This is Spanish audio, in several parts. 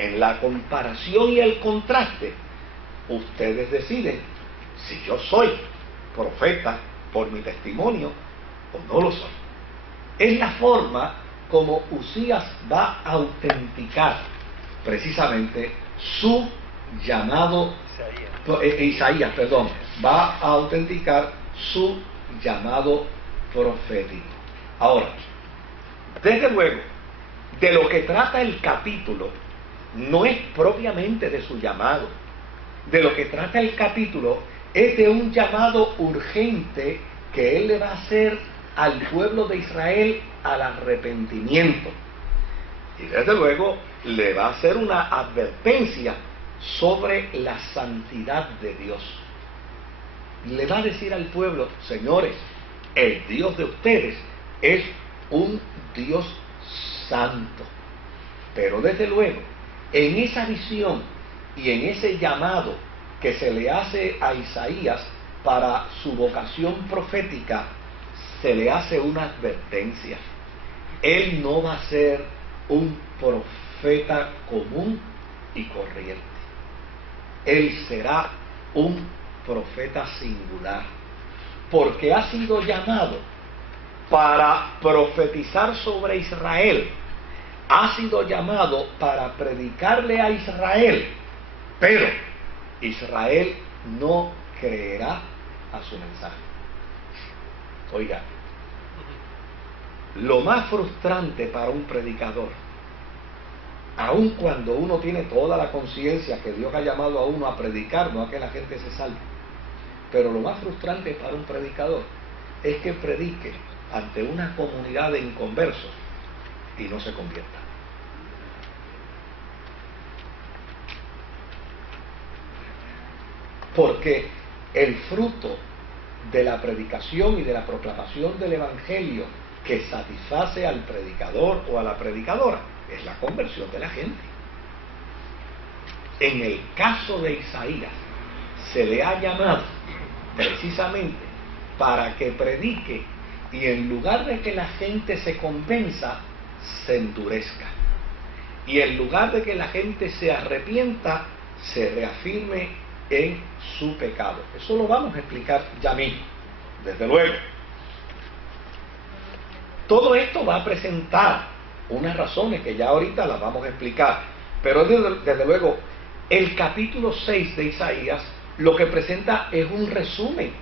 en la comparación y el contraste, ustedes deciden si yo soy profeta por mi testimonio o no lo soy. Es la forma como Usías va a autenticar precisamente su llamado, Isaías, va a autenticar su llamado profético. Ahora, desde luego, de lo que trata el capítulo no es propiamente de su llamado. De lo que trata el capítulo es de un llamado urgente que él le va a hacer al pueblo de Israel al arrepentimiento. Y desde luego le va a hacer una advertencia sobre la santidad de Dios. Le va a decir al pueblo: señores, el Dios de ustedes es un Dios santo. Pero desde luego, en esa visión y en ese llamado que se le hace a Isaías para su vocación profética, se le hace una advertencia. Él no va a ser un profeta común y corriente. Él será un profeta singular, porque ha sido llamado para profetizar sobre Israel. Ha sido llamado para predicarle a Israel, pero Israel no creerá a su mensaje. Oiga, lo más frustrante para un predicador, aun cuando uno tiene toda la conciencia que Dios ha llamado a uno a predicar, no a que la gente se salve, pero lo más frustrante para un predicador es que predique ante una comunidad de inconversos y no se convierta. Porque el fruto de la predicación y de la proclamación del Evangelio que satisface al predicador o a la predicadora es la conversión de la gente. En el caso de Isaías, se le ha llamado precisamente para que predique y en lugar de que la gente se convenza, se endurezca. Y en lugar de que la gente se arrepienta, se reafirme en su pecado. Eso lo vamos a explicar ya mismo, desde luego. Todo esto va a presentar unas razones que ya ahorita las vamos a explicar, pero desde luego el capítulo 6 de Isaías lo que presenta es un resumen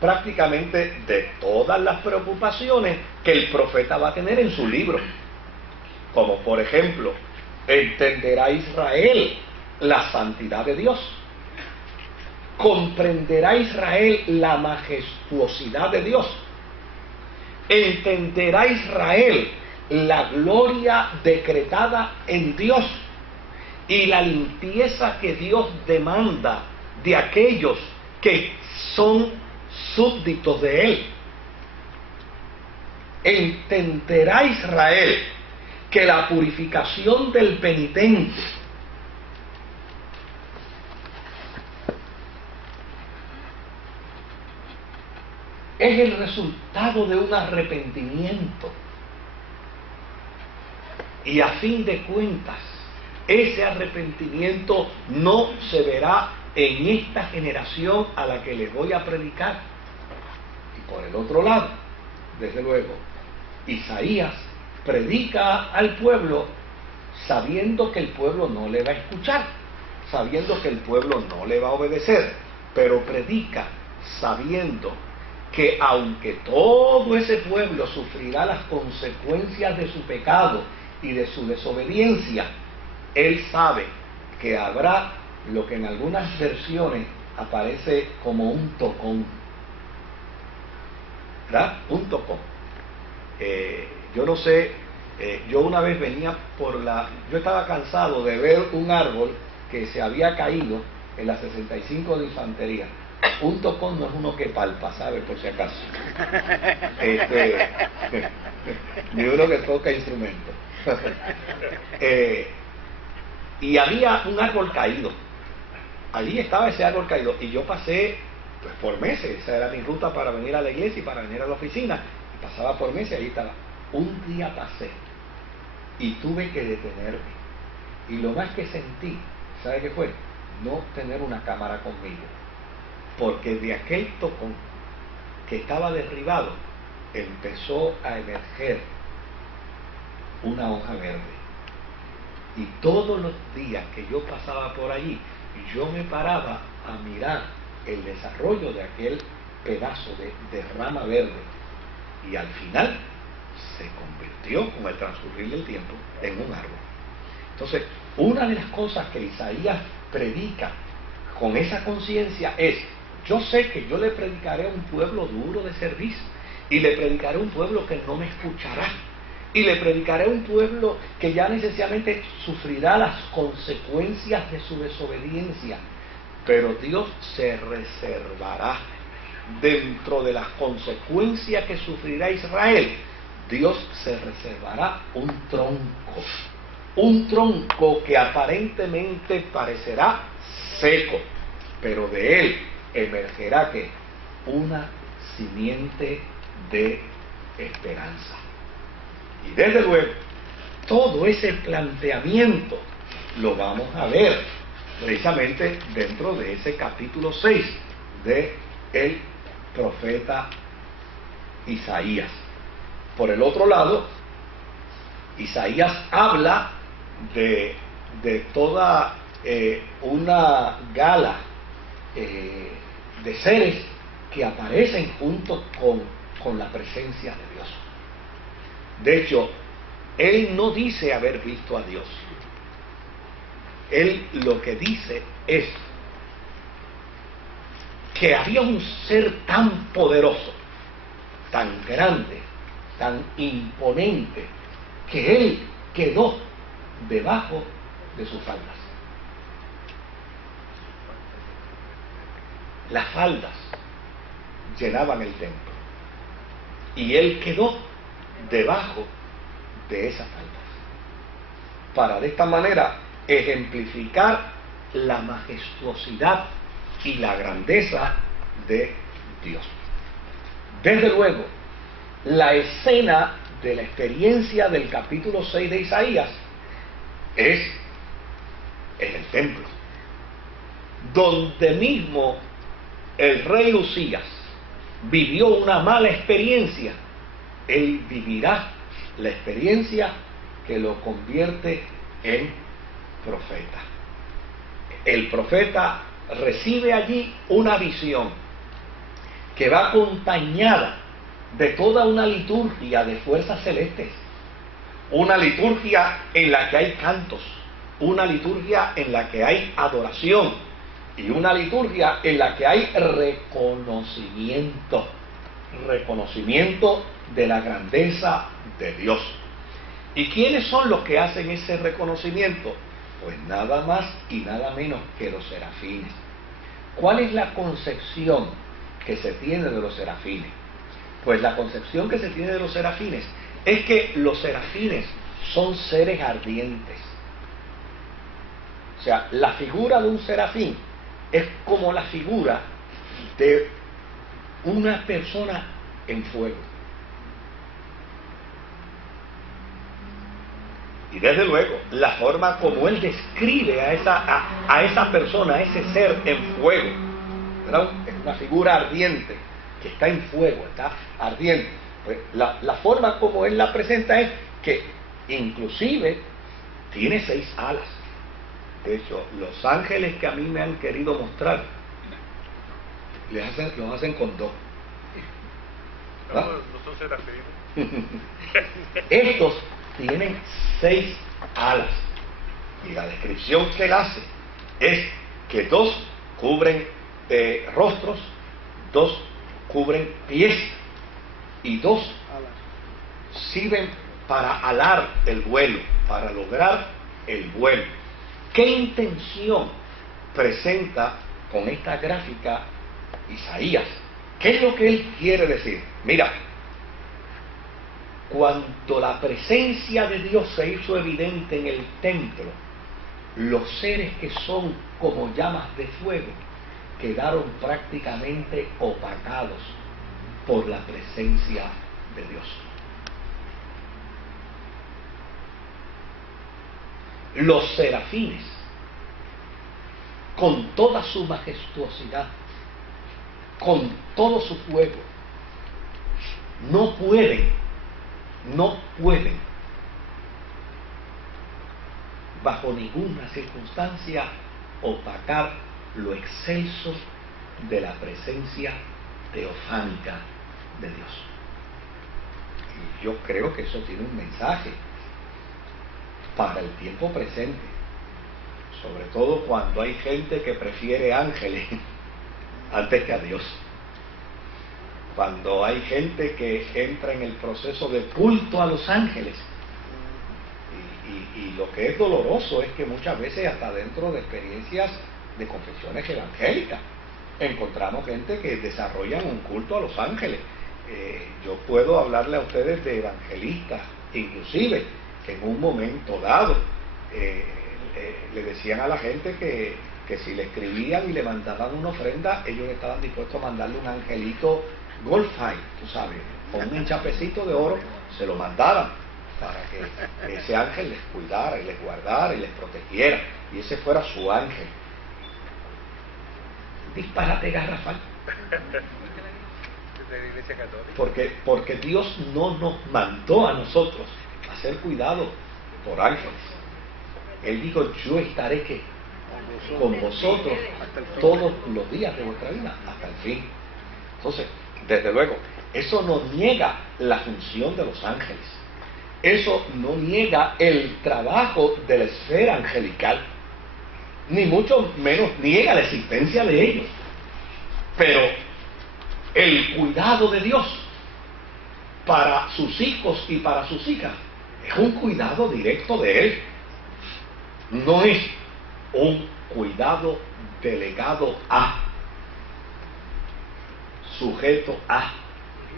prácticamente de todas las preocupaciones que el profeta va a tener en su libro, como por ejemplo, ¿entenderá Israel la santidad de Dios? ¿Comprenderá Israel la majestuosidad de Dios? ¿Entenderá Israel la gloria decretada en Dios y la limpieza que Dios demanda de aquellos que son súbditos de Él? ¿Entenderá Israel que la purificación del penitente es el resultado de un arrepentimiento? Y a fin de cuentas, ese arrepentimiento no se verá en esta generación a la que les voy a predicar. Y por el otro lado, desde luego, Isaías predica al pueblo sabiendo que el pueblo no le va a escuchar, sabiendo que el pueblo no le va a obedecer, pero predica sabiendo que aunque todo ese pueblo sufrirá las consecuencias de su pecado y de su desobediencia, él sabe que habrá lo que en algunas versiones aparece como un tocón, ¿verdad? Un tocón. Yo no sé, yo una vez venía yo estaba cansado de ver un árbol que se había caído en la 65 de infantería. Un tocón no es uno que palpa, ¿sabe? Por si acaso. Ni uno que toca instrumento. Y había un árbol caído. Allí estaba ese árbol caído. Y yo pasé pues, por meses. Esa era mi ruta para venir a la iglesia y para venir a la oficina. Y pasaba por meses y allí estaba. Un día pasé y tuve que detenerme. Y lo más que sentí, ¿sabe qué fue? No tener una cámara conmigo. Porque de aquel tocón que estaba derribado, empezó a emerger una hoja verde. Y todos los días que yo pasaba por allí, yo me paraba a mirar el desarrollo de aquel pedazo de rama verde. Y al final se convirtió, con el transcurrir del tiempo, en un árbol. Entonces, una de las cosas que Isaías predica con esa conciencia es: yo sé que yo le predicaré a un pueblo duro de servicio, y le predicaré a un pueblo que no me escuchará, y le predicaré a un pueblo que ya necesariamente sufrirá las consecuencias de su desobediencia. Pero Dios se reservará, dentro de las consecuencias que sufrirá Israel, Dios se reservará un tronco que aparentemente parecerá seco, pero de él emergerá que una simiente de esperanza. Y desde luego, todo ese planteamiento lo vamos a ver precisamente dentro de ese capítulo 6 de el profeta Isaías. Por el otro lado, Isaías habla de toda una gala de seres que aparecen junto con la presencia de Dios. De hecho, él no dice haber visto a Dios. Él lo que dice es que había un ser tan poderoso, tan grande, tan imponente, que él quedó debajo de sus faldas. Las faldas llenaban el templo y él quedó debajo de esas faldas, para de esta manera ejemplificar la majestuosidad y la grandeza de Dios. Desde luego, la escena de la experiencia del capítulo 6 de Isaías es en el templo, donde mismo el rey Usías vivió una mala experiencia. Él vivirá la experiencia que lo convierte en profeta. El profeta recibe allí una visión que va acompañada de toda una liturgia de fuerzas celestes, una liturgia en la que hay cantos, una liturgia en la que hay adoración y una liturgia en la que hay reconocimiento de la grandeza de Dios. ¿Y quiénes son los que hacen ese reconocimiento? Pues nada más y nada menos que los serafines. ¿Cuál es la concepción que se tiene de los serafines? Pues la concepción que se tiene de los serafines es que los serafines son seres ardientes. O sea, la figura de un serafín es como la figura de una persona en fuego. Y desde luego, la forma como él describe a esa persona, a ese ser en fuego, ¿verdad? Es una figura ardiente, que está en fuego, está ardiente. Pues la forma como él la presenta es que inclusive tiene 6 alas. De hecho, los ángeles que a mí me han querido mostrar, los hacen con 2. No son serafines. Estos tienen 6 alas. Y la descripción que él hace es que 2 cubren rostros, 2 cubren pies y 2 sirven para alar el vuelo, para lograr el vuelo. ¿Qué intención presenta con esta gráfica Isaías? ¿Qué es lo que él quiere decir? Mira, cuando la presencia de Dios se hizo evidente en el templo, los seres que son como llamas de fuego quedaron prácticamente opacados por la presencia de Dios. los serafines, con toda su majestuosidad, con todo su fuego, no pueden bajo ninguna circunstancia opacar lo excelso de la presencia teofánica de Dios. Y yo creo que eso tiene un mensaje para el tiempo presente, sobre todo cuando hay gente que prefiere ángeles antes que a Dios, cuando hay gente que entra en el proceso de culto a los ángeles. Y lo que es doloroso es que muchas veces hasta dentro de experiencias de confesiones evangélicas encontramos gente que desarrollan un culto a los ángeles. Yo puedo hablarle a ustedes de evangelistas, inclusive, que en un momento dado le decían a la gente que si le escribían y le mandaban una ofrenda, ellos estaban dispuestos a mandarle un angelito Goldfine, tú sabes, con un chapecito de oro, se lo mandaban para que ese ángel les cuidara y les guardara y les protegiera, y ese fuera su ángel. Disparate garrafal. Porque Dios no nos mandó a nosotros a ser cuidados por ángeles. Él dijo, yo estaré ¿qué? Con vosotros todos los días de vuestra vida, hasta el fin. Entonces, desde luego, eso no niega la función de los ángeles. Eso no niega el trabajo de la esfera angelical, ni mucho menos niega la existencia de ellos. Pero el cuidado de Dios para sus hijos y para sus hijas es un cuidado directo de Él. No es un cuidado delegado a, sujeto a.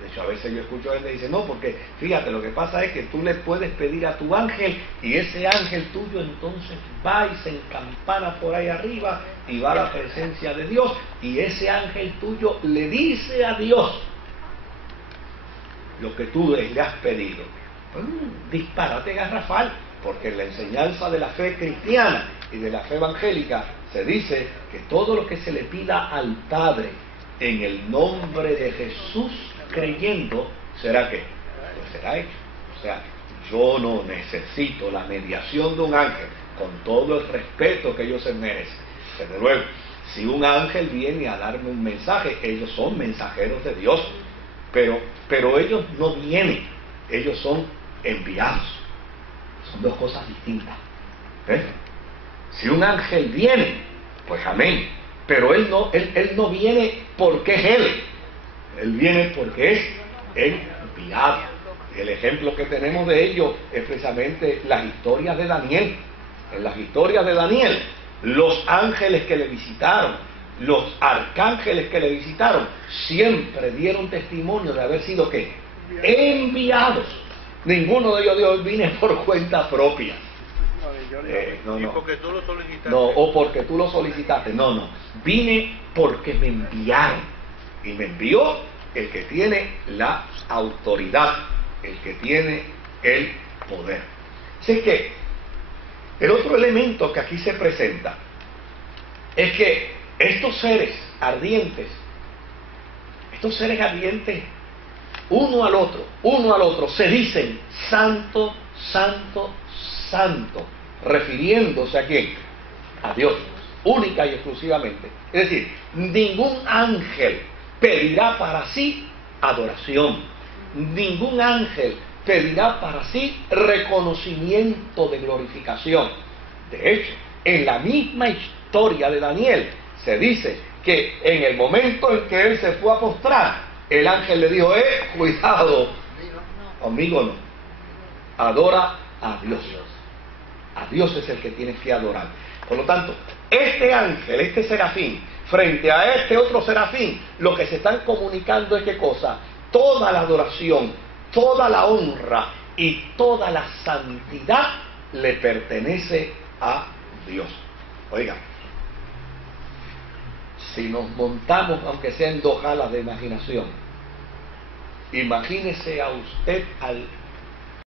De hecho, a veces yo escucho a gente que dice, no, porque fíjate, lo que pasa es que tú le puedes pedir a tu ángel y ese ángel tuyo entonces va y se encampana por ahí arriba y va a la presencia de Dios y ese ángel tuyo le dice a Dios lo que tú le has pedido. Disparate garrafal, porque en la enseñanza de la fe cristiana y de la fe evangélica se dice que todo lo que se le pida al Padre en el nombre de Jesús creyendo, ¿será qué? Pues será hecho. O sea, yo no necesito la mediación de un ángel, con todo el respeto que ellos se merecen. Desde luego, si un ángel viene a darme un mensaje, ellos son mensajeros de Dios, pero ellos no vienen, ellos son enviados. Son dos cosas distintas. Si un ángel viene, pues amén, pero él no viene porque es él viene porque es enviado. El ejemplo que tenemos de ello es precisamente las historias de Daniel. En las historias de Daniel, los ángeles que le visitaron, los arcángeles que le visitaron, siempre dieron testimonio de haber sido ¿qué? Enviados. Ninguno de ellos dijo, vine por cuenta propia. No. Porque tú lo solicitaste. No, o porque tú lo solicitaste. No. Vine porque me enviaron. Y me envió el que tiene la autoridad, el que tiene el poder. Así que el otro elemento que aquí se presenta es que estos seres ardientes, uno al otro, se dicen santo, santo, santo, refiriéndose a quién, a Dios, única y exclusivamente. Es decir, ningún ángel pedirá para sí adoración, ningún ángel pedirá para sí reconocimiento de glorificación. De hecho, en la misma historia de Daniel se dice que en el momento en que él se fue a postrar, el ángel le dijo, cuidado, conmigo no, adora a Dios. A Dios es el que tienes que adorar. Por lo tanto, este ángel, este serafín, frente a este otro serafín, lo que se están comunicando es ¿qué cosa? Toda la adoración, toda la honra y toda la santidad le pertenece a Dios. Oiga, si nos montamos, aunque sea en 2 alas de imaginación, imagínese a usted al